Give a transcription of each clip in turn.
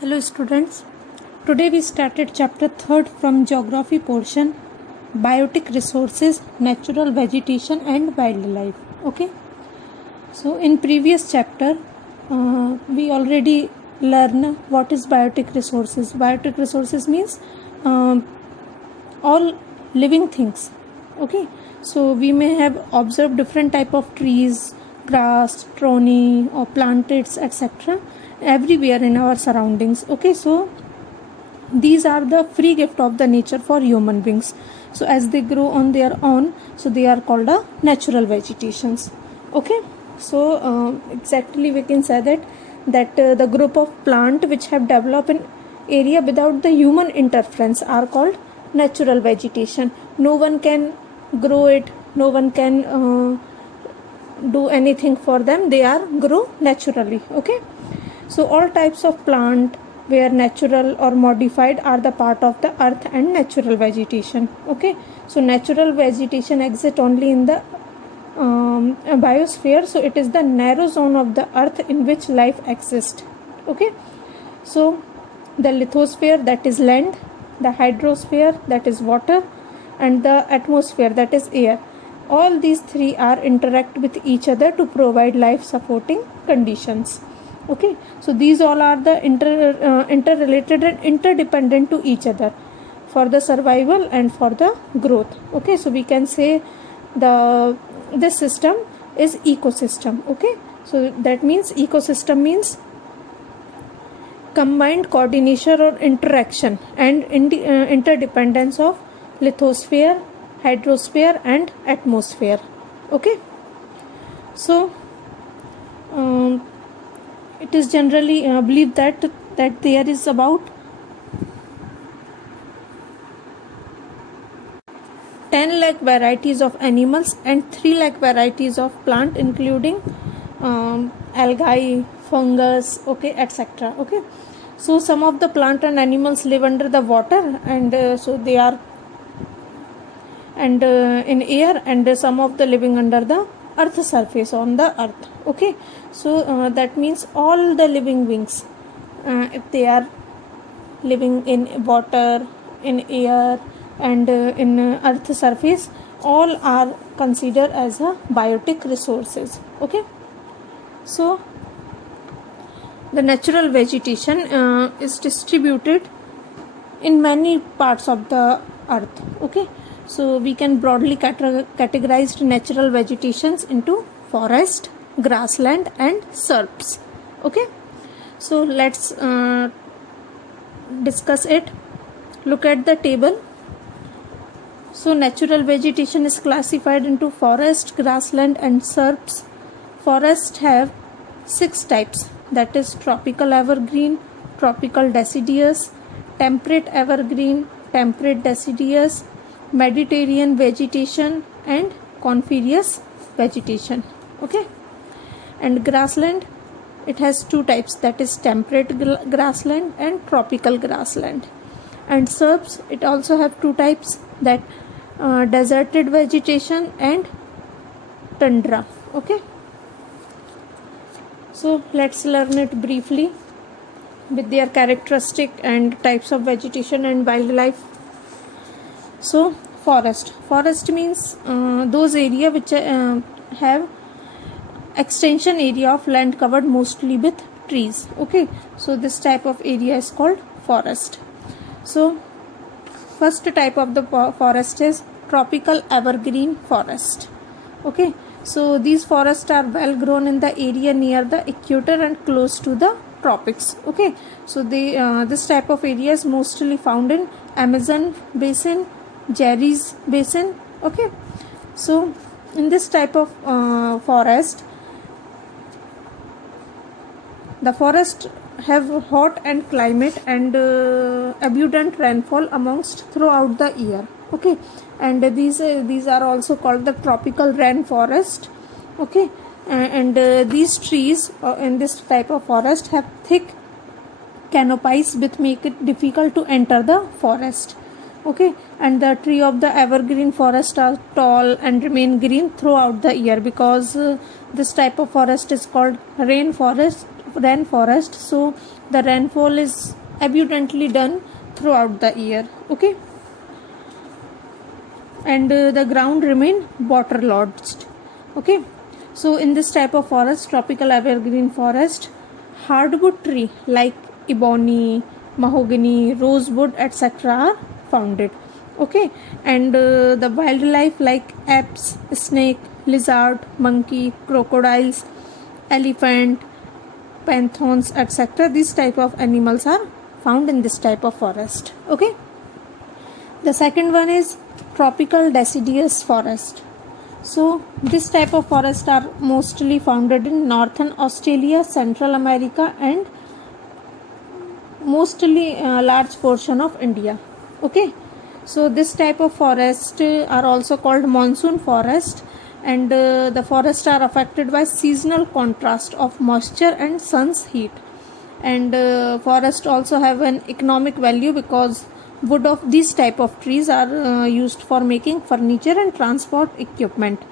Hello students, today we started chapter 3rd from geography portion, biotic resources, natural vegetation and wildlife. Okay, so in previous chapter we already learned what is biotic resources. Biotic resources means all living things. Okay, so we may have observed different type of trees, grass, trony or planteds, etc. everywhere in our surroundings. Okay, so these are the free gift of the nature for human beings. So as they grow on their own, so they are called a natural vegetations. Okay, so exactly we can say that the group of plant which have developed in area without the human interference are called natural vegetation. No one can grow it, no one can do anything for them, they are grow naturally. Okay, so all types of plant where natural or modified are the part of the earth and natural vegetation. Okay, so natural vegetation exists only in the biosphere, so it is the narrow zone of the earth in which life exists. Okay, so the lithosphere, that is land, the hydrosphere, that is water, and the atmosphere, that is air. All these three are interact with each other to provide life supporting conditions. Okay, so these all are the interrelated and interdependent to each other for the survival and for the growth. Okay, so we can say this system is ecosystem. Okay, so that means ecosystem means combined coordination or interaction and interdependence of lithosphere, hydrosphere and atmosphere. Okay, so it is generally believed that there is about 10 lakh varieties of animals and 3 lakh varieties of plant, including algae, fungus, okay, etc. Okay, so some of the plant and animals live under the water, and so they are in air, and some of the living under the earth surface on the earth. Okay, so that means all the living beings, if they are living in water, in air and in earth surface, all are considered as a biotic resources. Okay, so the natural vegetation is distributed in many parts of the earth. Okay, so we can broadly categorize natural vegetations into forest, grassland and shrubs. Okay, so let's discuss it. Look at the table. So natural vegetation is classified into forest, grassland and shrubs. Forests have 6 types, that is tropical evergreen, tropical deciduous, temperate evergreen, temperate deciduous, Mediterranean vegetation and coniferous vegetation. Okay, and grassland, it has 2 types, that is temperate grassland and tropical grassland. And shrubs, it also have 2 types, that deserted vegetation and tundra. Okay, so let's learn it briefly with their characteristic and types of vegetation and wildlife. So forest means those area which have extension area of land covered mostly with trees. Okay, so this type of area is called forest. So first type of the forest is tropical evergreen forest. Okay, so these forests are well grown in the area near the equator and close to the tropics. Okay, so this type of area is mostly found in Amazon basin, Jerry's basin. Okay, so in this type of forest, the forest have hot and climate and abundant rainfall amongst throughout the year. Okay, and these are also called the tropical rainforest. Okay, and these trees in this type of forest have thick canopies which make it difficult to enter the forest. Okay, and the tree of the evergreen forest are tall and remain green throughout the year, because this type of forest is called rainforest rainforest, so the rainfall is abundantly done throughout the year. Okay, and the ground remain waterlogged. Okay, so in this type of forest, tropical evergreen forest, hardwood tree like ebony, mahogany, rosewood, etc. are founded. Okay, and the wildlife like apes, snake, lizard, monkey, crocodiles, elephant, pythons, etc. These type of animals are found in this type of forest. Okay, the second one is tropical deciduous forest. So this type of forest are mostly founded in northern Australia, Central America, and mostly large portion of India. Okay, so this type of forest are also called monsoon forest, and the forests are affected by seasonal contrast of moisture and sun's heat. And forest also have an economic value because wood of these type of trees are used for making furniture and transport equipment.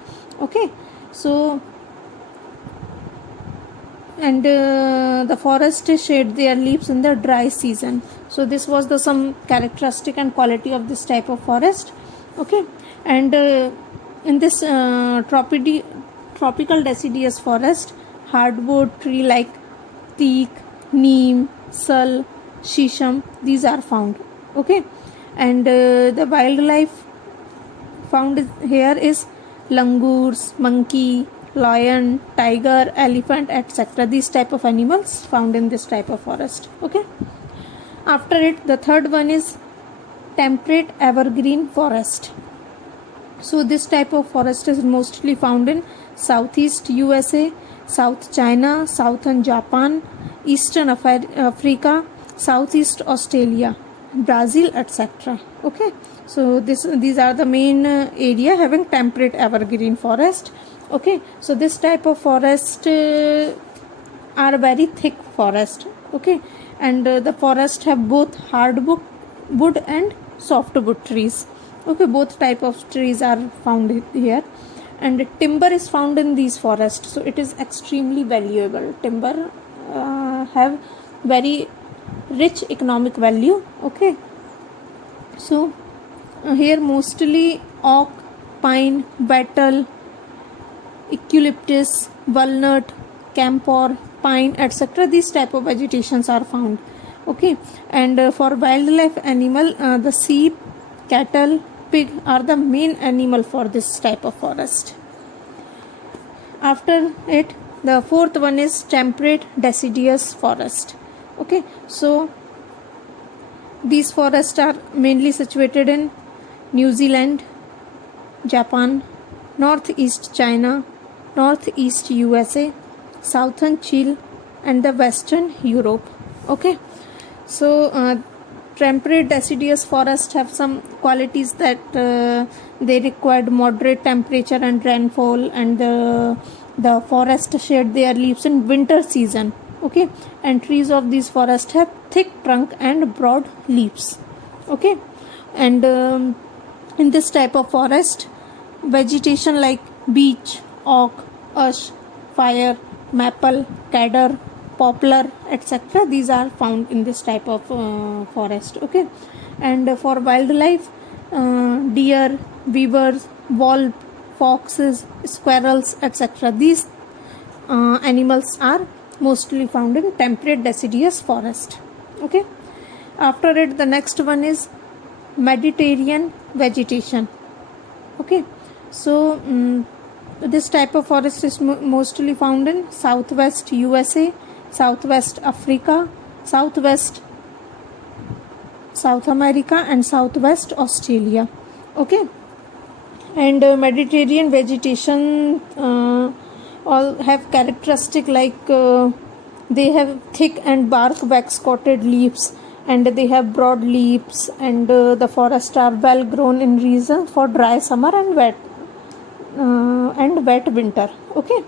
Okay, so and the forest shade their leaves in the dry season. So this was the some characteristic and quality of this type of forest. Okay, and in this tropical deciduous forest, hardwood tree like teak, neem, sal, shisham, these are found. Okay, and the wildlife found here is langurs, monkey, lion, tiger, elephant, etc. These type of animals found in this type of forest. Okay, after it, the third one is temperate evergreen forest. So this type of forest is mostly found in southeast USA, South China, southern Japan, eastern Africa, southeast Australia, Brazil, etc. Okay, so these are the main area having temperate evergreen forest. Okay, so this type of forest are very thick forest. Okay, and the forest have both hardwood wood and softwood trees. Okay, both type of trees are found here, and timber is found in these forests, so it is extremely valuable. Timber have very rich economic value. Okay, so here mostly oak, pine, betel, eucalyptus, walnut, camphor, pine, etc. These type of vegetations are found. Okay, and for wildlife animal, the sheep, cattle, pig are the main animal for this type of forest. After it, the fourth one is temperate deciduous forest. Okay, so these forests are mainly situated in New Zealand, Japan, northeast China, northeast USA, southern Chile, and the western Europe. Okay, so temperate deciduous forests have some qualities that they required moderate temperature and rainfall, and the forest shed their leaves in winter season. Okay, and trees of these forests have thick trunk and broad leaves. Okay, and in this type of forest, vegetation like beech, oak, ash, fire, maple, cedar, poplar, etc. these are found in this type of forest. Okay, and for wildlife, deer, beavers, wolf, foxes, squirrels, etc. these animals are mostly found in temperate deciduous forest. Okay, after it, the next one is Mediterranean vegetation. Okay, so this type of forest is mostly found in southwest USA, southwest Africa, southwest South America, and southwest Australia. Okay, and Mediterranean vegetation all have characteristic like they have thick and bark wax coated leaves, and they have broad leaves, and the forests are well grown in regions for dry summer and wet winter. Okay,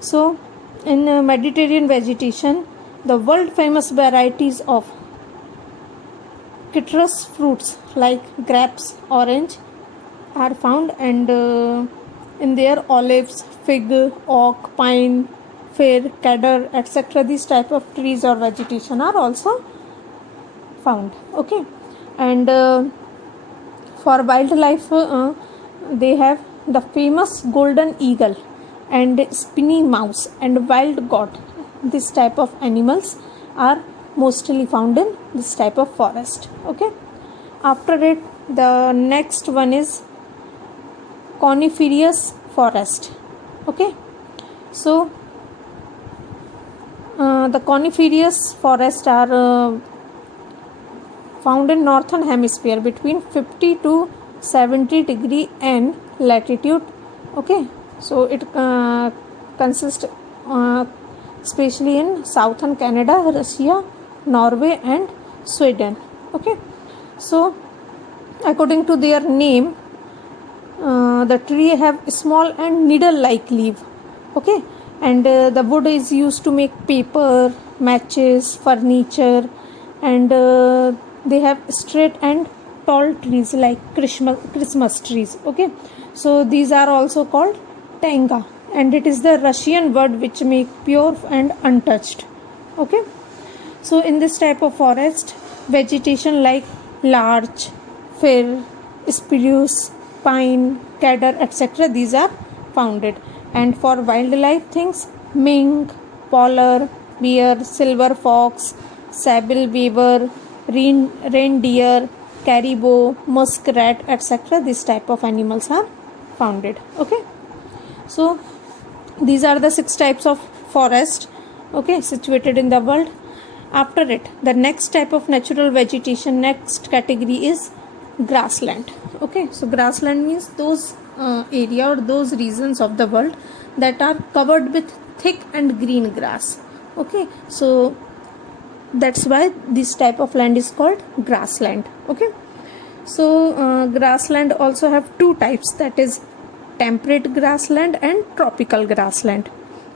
so in Mediterranean vegetation, the world famous varieties of citrus fruits like grapes, orange are found, and in there olives, fig, oak, pine, fir, cedar, etc. These type of trees or vegetation are also found. Okay, and for wildlife, they have the famous golden eagle and spiny mouse and wild goat. This type of animals are mostly found in this type of forest. Okay, after it, the next one is coniferous forest. Okay, so the coniferous forest are found in northern hemisphere between 50 to 70 degree N latitude. Okay, so it consists especially in southern Canada, Russia, Norway and Sweden. Okay, so according to their name, the tree have small and needle like leaf. Okay, and the wood is used to make paper, matches, furniture, and they have straight and tall trees like Christmas trees. Okay, so these are also called taiga, and it is the Russian word which make pure and untouched. Okay, so in this type of forest, vegetation like larch, fir, spruce, pine, cedar, etc. these are founded. And for wildlife things, mink, polar bear, silver fox, sable beaver, reindeer, caribou, muskrat, etc. This type of animals are founded. Okay, so these are the 6 types of forest, okay, situated in the world. After it, the next type of natural vegetation, next category is grassland. Okay, so grassland means those area or those regions of the world that are covered with thick and green grass. Okay, so that's why this type of land is called grassland. Okay, so grassland also have 2 types, that is temperate grassland and tropical grassland.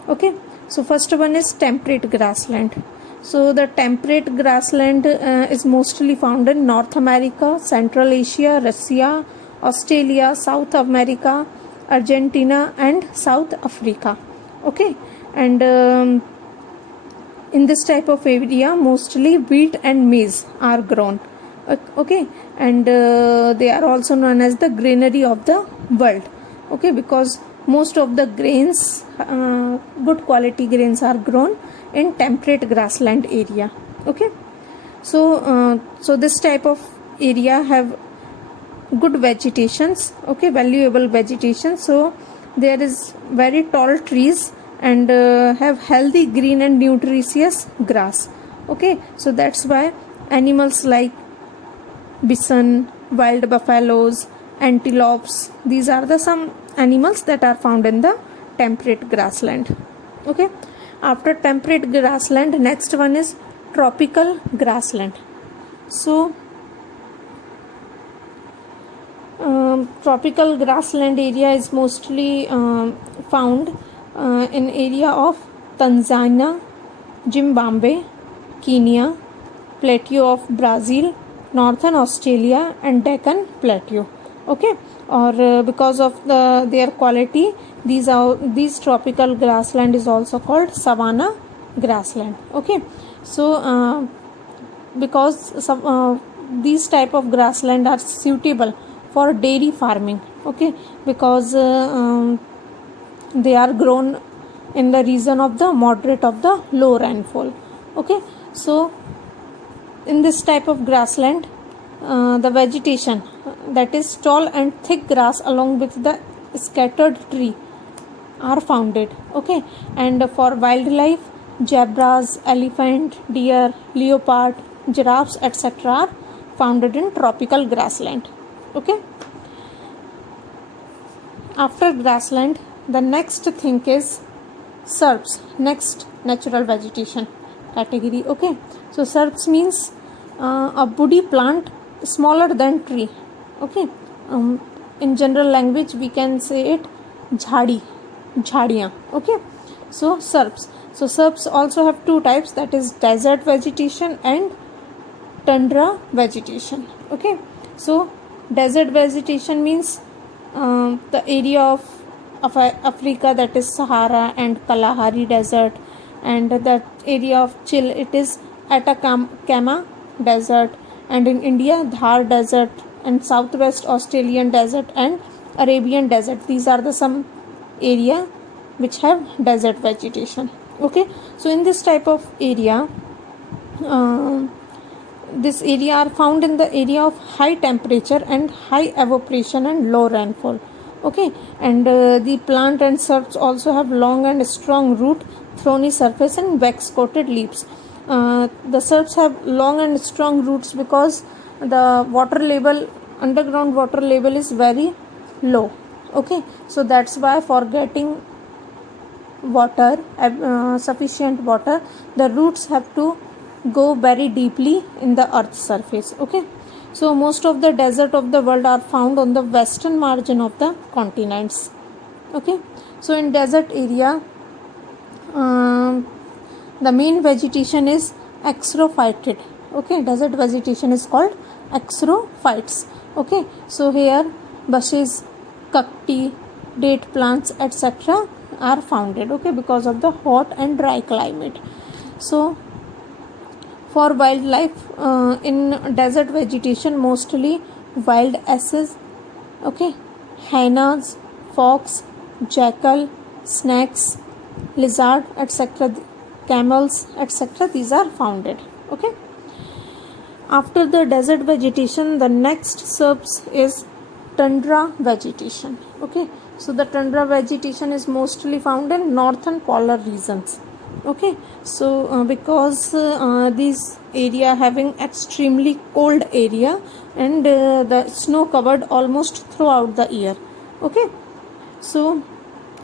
Okay, so first one is temperate grassland. So the temperate grassland is mostly found in North America, Central Asia, Russia, Australia, South America, Argentina and South Africa. Okay, and in this type of area mostly wheat and maize are grown. Okay, and they are also known as the granary of the world. Okay, because most of the grains, good quality grains are grown in temperate grassland area. Okay, so so this type of area have good vegetations, okay, valuable vegetation. So there is very tall trees and have healthy green and nutritious grass. Okay, so that's why animals like bison, wild buffaloes, antelopes, these are the some animals that are found in the temperate grassland. Okay, after temperate grassland, next one is tropical grassland. So tropical grassland area is mostly found in area of Tanzania, Zimbabwe, Kenya, plateau of Brazil, northern Australia and Deccan plateau. Okay, or because of their quality, these tropical grassland is also called savanna grassland. Okay, so because these type of grassland are suitable for dairy farming. Okay, because they are grown in the region of the moderate of the low rainfall. Okay, so in this type of grassland, the vegetation, that is tall and thick grass along with the scattered tree are founded. Okay, and for wildlife, zebras, elephant, deer, leopard, giraffes, etc. are founded in tropical grassland. Okay, after grassland, the next thing is shrubs, next natural vegetation category. Okay, so shrubs means a woody plant smaller than tree. Okay, in general language we can say it jhadiyan. Okay, so shrubs also have 2 types, that is desert vegetation and tundra vegetation. Okay, so desert vegetation means the area of Africa, that is Sahara and Kalahari Desert, and the area of Chile, it is Atacama Desert, and in India Thar Desert, and Southwest Australian Desert and Arabian Desert. These are the some area which have desert vegetation. Okay, so in this type of area, this area are found in the area of high temperature and high evaporation and low rainfall. Okay, and the plant and shrubs also have long and strong root, thorny surface and wax coated leaves. The shrubs have long and strong roots because the water level, underground water level is very low. Okay, so that's why for getting water, sufficient water, the roots have to go very deeply in the earth's surface. Okay, so most of the desert of the world are found on the western margin of the continents. Okay, so in desert area, the main vegetation is xerophyted. Okay, desert vegetation is called xerophytes. Okay, so here bushes, cacti, date plants, etc. are founded. Okay, because of the hot and dry climate. So for wildlife, in desert vegetation, mostly wild asses, okay, hyenas, fox, jackal, snakes, lizard, etc., camels, etc., these are founded. Okay, after the desert vegetation, the next subs is tundra vegetation. Okay, so the tundra vegetation is mostly found in northern polar regions. Okay, so because these area having extremely cold area, and the snow covered almost throughout the year. Okay, so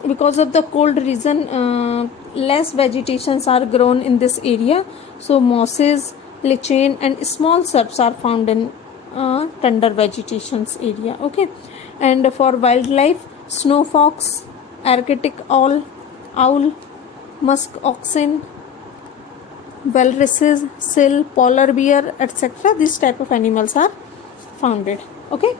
because of the cold region, less vegetations are grown in this area, so mosses, lichen and small shrubs are found in tundra vegetations area. Okay, and for wildlife, snow fox, Arctic owl, musk oxen, walruses, seal, polar bear, etc., these type of animals are founded. Okay.